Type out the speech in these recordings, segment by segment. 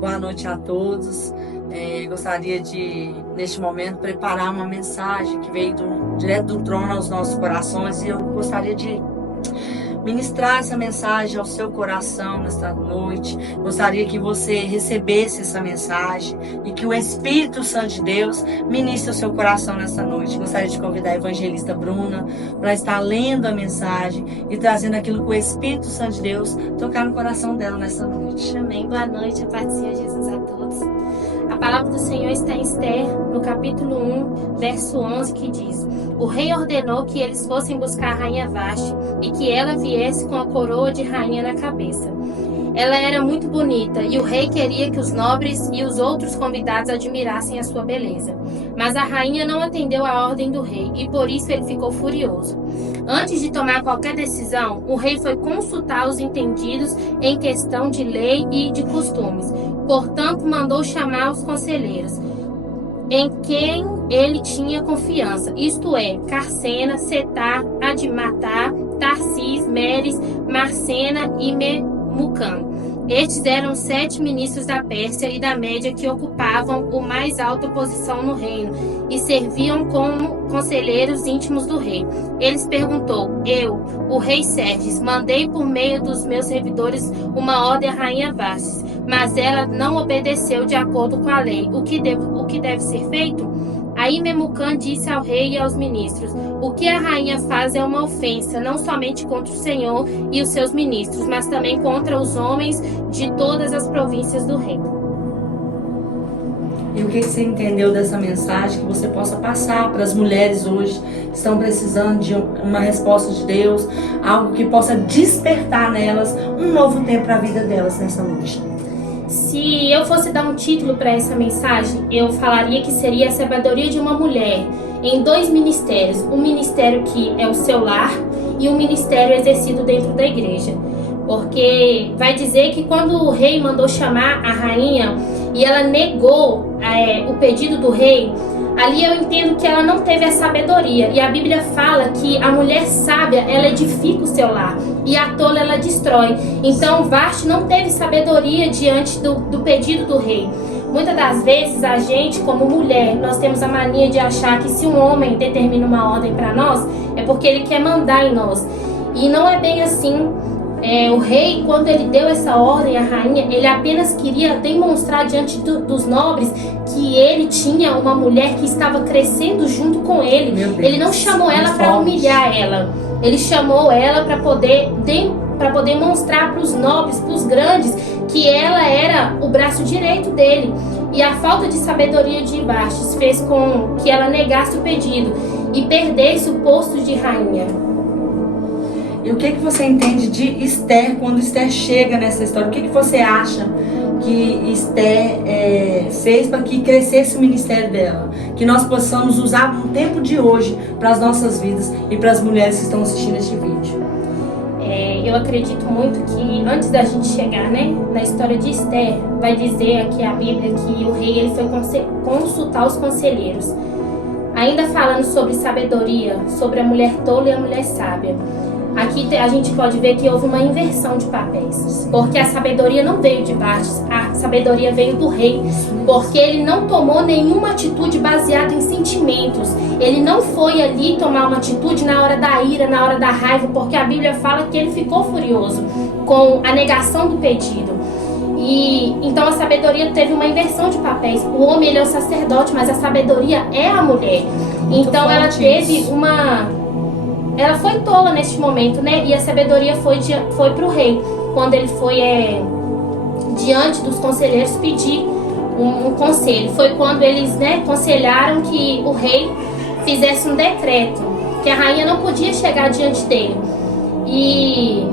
Boa noite a todos. Gostaria de, neste momento, preparar uma mensagem que veio direto do trono aos nossos corações, e eu gostaria de ministrar essa mensagem ao seu coração nesta noite. Gostaria que você recebesse essa mensagem e que o Espírito Santo de Deus ministre o seu coração nesta noite. Gostaria de convidar a evangelista Bruna para estar lendo a mensagem e trazendo aquilo que o Espírito Santo de Deus tocar no coração dela nesta noite. Amém. Boa noite, a paz do Senhor Jesus a todos. A palavra do Senhor está em Esther, no capítulo 1, verso 11, que diz: O rei ordenou que eles fossem buscar a rainha Vasti e que ela viesse com a coroa de rainha na cabeça. Ela era muito bonita e o rei queria que os nobres e os outros convidados admirassem a sua beleza. Mas a rainha não atendeu à ordem do rei e por isso ele ficou furioso. Antes de tomar qualquer decisão, o rei foi consultar os entendidos em questão de lei e de costumes. Portanto, mandou chamar os conselheiros, em quem ele tinha confiança, isto é, Carcena, Setar, Admatar, Tarsis, Meres, Marcena e Memucan. Estes eram 7 ministros da Pérsia e da Média que ocupavam a mais alta posição no reino e serviam como conselheiros íntimos do rei. Eles perguntou: Eu, o rei Xerxes, mandei por meio dos meus servidores uma ordem à rainha Vasti, mas ela não obedeceu de acordo com a lei. O que deve ser feito? Aí Memucan disse ao rei e aos ministros: O que a rainha faz é uma ofensa, não somente contra o Senhor e os seus ministros, mas também contra os homens de todas as províncias do reino. E o que você entendeu dessa mensagem, que você possa passar para as mulheres hoje que estão precisando de uma resposta de Deus, algo que possa despertar nelas um novo tempo para a vida delas nessa noite? Se eu fosse dar um título para essa mensagem, eu falaria que seria a sabedoria de uma mulher em 2 ministérios. Um ministério que é o seu lar e um ministério exercido dentro da igreja. Porque vai dizer que quando o rei mandou chamar a rainha e ela negou o pedido do rei, ali eu entendo que ela não teve a sabedoria. E a Bíblia fala que a mulher sábia, ela edifica o seu lar e a tola ela destrói. Então Vasti não teve sabedoria diante do pedido do rei. Muitas das vezes a gente, como mulher, nós temos a mania de achar que se um homem determina uma ordem para nós, é porque ele quer mandar em nós. E não é bem assim. O rei, quando ele deu essa ordem à rainha, ele apenas queria demonstrar diante dos nobres que ele tinha uma mulher que estava crescendo junto com ele. Ele não chamou ela para humilhar ela. Ele chamou ela para poder mostrar para os nobres, para os grandes, que ela era o braço direito dele. E a falta de sabedoria de Vasti fez com que ela negasse o pedido e perdesse o posto de rainha. E o que você entende de Esther quando Esther chega nessa história? O que você acha que Esther fez para que crescesse o ministério dela? Que nós possamos usar no tempo de hoje para as nossas vidas e para as mulheres que estão assistindo este vídeo. Eu acredito muito que antes da gente chegar, na história de Esther, vai dizer aqui a Bíblia que o rei ele foi consultar os conselheiros. Ainda falando sobre sabedoria, sobre a mulher tola e a mulher sábia. Aqui a gente pode ver que houve uma inversão de papéis, porque a sabedoria não veio de Vasti, a sabedoria veio do rei, porque ele não tomou nenhuma atitude baseada em sentimentos. Ele não foi ali tomar uma atitude na hora da ira, na hora da raiva, porque a Bíblia fala que ele ficou furioso com a negação do pedido. E então a sabedoria teve uma inversão de papéis. O homem ele é o sacerdote, mas a sabedoria é a mulher. Então ela teve ela foi tola neste momento, e a sabedoria foi para o rei, quando ele foi diante dos conselheiros pedir um conselho. Foi quando eles aconselharam que o rei fizesse um decreto, que a rainha não podia chegar diante dele. E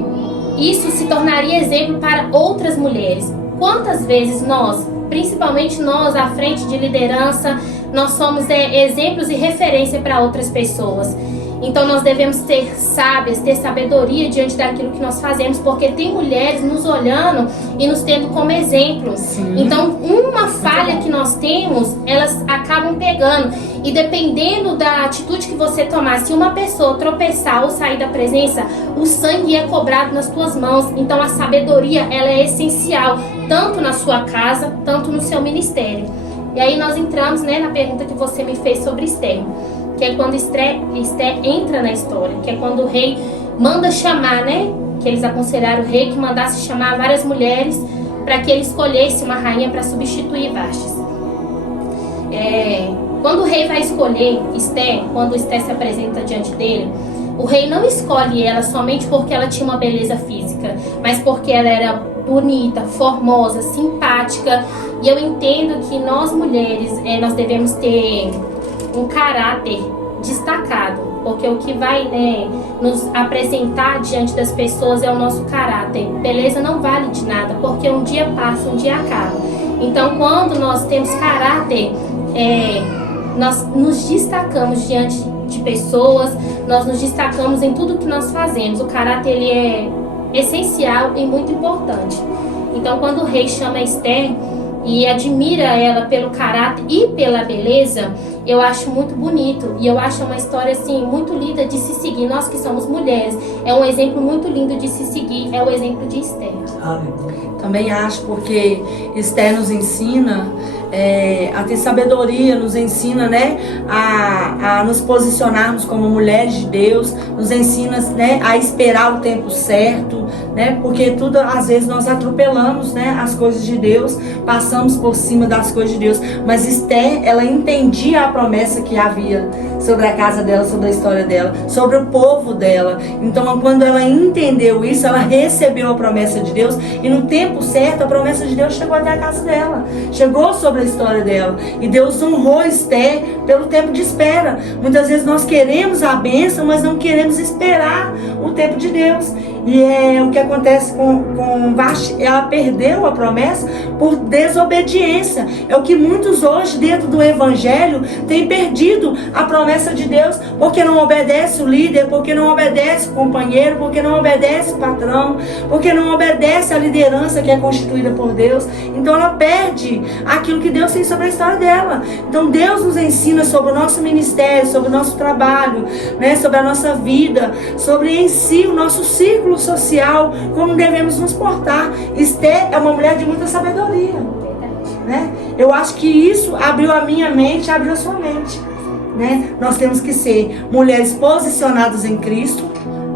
isso se tornaria exemplo para outras mulheres. Quantas vezes nós, principalmente nós à frente de liderança, nós somos exemplos e referência para outras pessoas. Então nós devemos ser sábias, ter sabedoria diante daquilo que nós fazemos, porque tem mulheres nos olhando e nos tendo como exemplo. Sim. Então uma falha que nós temos, elas acabam pegando. E dependendo da atitude que você tomar, se uma pessoa tropeçar ou sair da presença, o sangue é cobrado nas tuas mãos. Então a sabedoria, ela é essencial, tanto na sua casa, tanto no seu ministério. E aí nós entramos, né, na pergunta que você me fez sobre Esther, que é quando Esther entra na história, que é quando o rei manda chamar, né, que eles aconselharam o rei que mandasse chamar várias mulheres para que ele escolhesse uma rainha para substituir Vastes. Quando o rei vai escolher Esther, quando Esther se apresenta diante dele, o rei não escolhe ela somente porque ela tinha uma beleza física, mas porque ela era bonita, formosa, simpática. E eu entendo que nós mulheres, nós devemos ter um caráter destacado, porque o que vai, né, nos apresentar diante das pessoas é o nosso caráter. Beleza não vale de nada, porque um dia passa, um dia acaba. Então, quando nós temos caráter, nós nos destacamos diante de pessoas, nós nos destacamos em tudo que nós fazemos. O caráter, ele é essencial e muito importante. Então, quando o rei chama Esther e admira ela pelo caráter e pela beleza, eu acho muito bonito. E eu acho uma história assim muito linda de se seguir. Nós que somos mulheres, é um exemplo muito lindo de se seguir, é o exemplo de Esther. Também acho, porque Esther nos ensina a ter sabedoria, nos ensina, né, a nos posicionarmos como mulheres de Deus, nos ensina, né, a esperar o tempo certo, né, porque tudo, às vezes nós atropelamos, né, as coisas de Deus, passamos por cima das coisas de Deus, mas Esther, ela entendia a promessa que havia sobre a casa dela, sobre a história dela, sobre o povo dela. Então, quando ela entendeu isso, ela recebeu a promessa de Deus, e no tempo certo a promessa de Deus chegou até a casa dela, chegou sobre a história dela, e Deus honrou Esther pelo tempo de espera. Muitas vezes nós queremos a bênção, mas não queremos esperar o tempo de Deus. E é o que acontece com Vasti. Ela perdeu a promessa por desobediência. É o que muitos hoje dentro do evangelho têm perdido a promessa de Deus, porque não obedece o líder, porque não obedece o companheiro, porque não obedece o patrão, porque não obedece a liderança que é constituída por Deus. Então ela perde aquilo que Deus tem sobre a história dela. Então Deus nos ensina sobre o nosso ministério, sobre o nosso trabalho, né, sobre a nossa vida, sobre em si o nosso círculo social, como devemos nos portar. Esther é uma mulher de muita sabedoria, né? Eu acho que isso abriu a minha mente, abriu a sua mente, né? Nós temos que ser mulheres posicionadas em Cristo,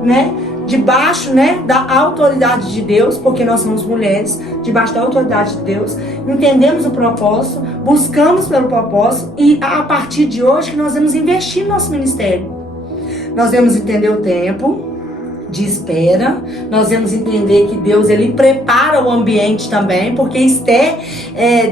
né? Debaixo, né, da autoridade de Deus, porque nós somos mulheres, debaixo da autoridade de Deus, entendemos o propósito, buscamos pelo propósito, e a partir de hoje que nós vamos investir no nosso ministério. Nós vamos entender o tempo de espera, nós vamos entender que Deus, ele prepara o ambiente também, porque Esther,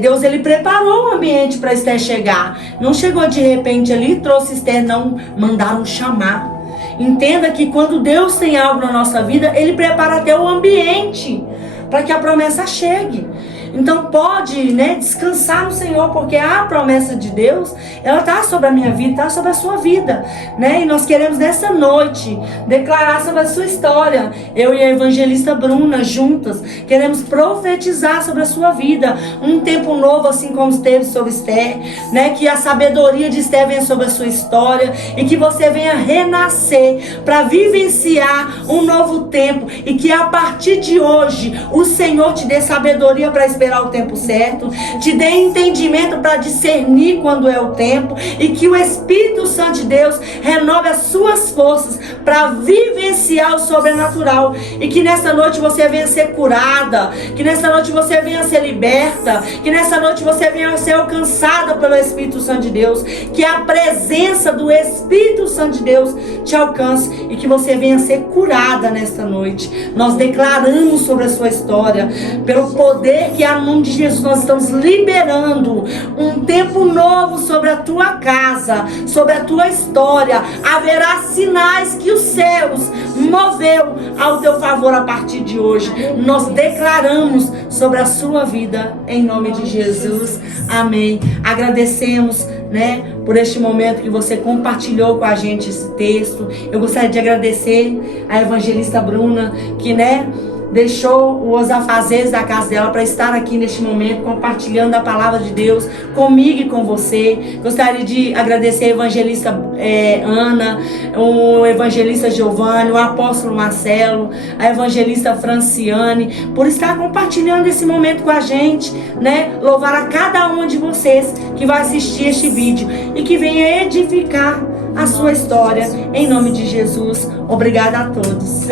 Deus, ele preparou o ambiente para Esther chegar. Não chegou de repente ali, trouxe Esther, não, mandaram chamar. Entenda que quando Deus tem algo na nossa vida, ele prepara até o ambiente para que a promessa chegue. Então pode, né, descansar no Senhor, porque a promessa de Deus, ela está sobre a minha vida, está sobre a sua vida, né? E nós queremos nessa noite declarar sobre a sua história. Eu e a evangelista Bruna juntas queremos profetizar sobre a sua vida um tempo novo, assim como esteve sobre Esther, né? Que a sabedoria de Esther venha sobre a sua história e que você venha renascer para vivenciar um novo tempo, e que a partir de hoje o Senhor te dê sabedoria para esperar o tempo certo, te dê entendimento para discernir quando é o tempo, e que o Espírito Santo de Deus renove as suas forças para vivenciar o sobrenatural, e que nessa noite você venha ser curada, que nessa noite você venha ser liberta, que nessa noite você venha ser alcançada pelo Espírito Santo de Deus, que a presença do Espírito Santo de Deus te alcance e que você venha ser curada nesta noite. Nós declaramos sobre a sua história, pelo poder que há no nome de Jesus, nós estamos liberando um tempo novo sobre a tua casa, sobre a tua história. Haverá sinais que os céus moveu ao teu favor a partir de hoje. Nós declaramos sobre a sua vida em nome de Jesus. Amém. Agradecemos, né, por este momento que você compartilhou com a gente esse texto. Eu gostaria de agradecer a evangelista Bruna, que, né, deixou os afazeres da casa dela para estar aqui neste momento compartilhando a palavra de Deus comigo e com você. Gostaria de agradecer a evangelista Ana, o evangelista Giovanni, o apóstolo Marcelo, a evangelista Franciane, por estar compartilhando esse momento com a gente, né? Louvar a cada um de vocês que vai assistir este vídeo e que venha edificar a sua história, em nome de Jesus. Obrigada a todos.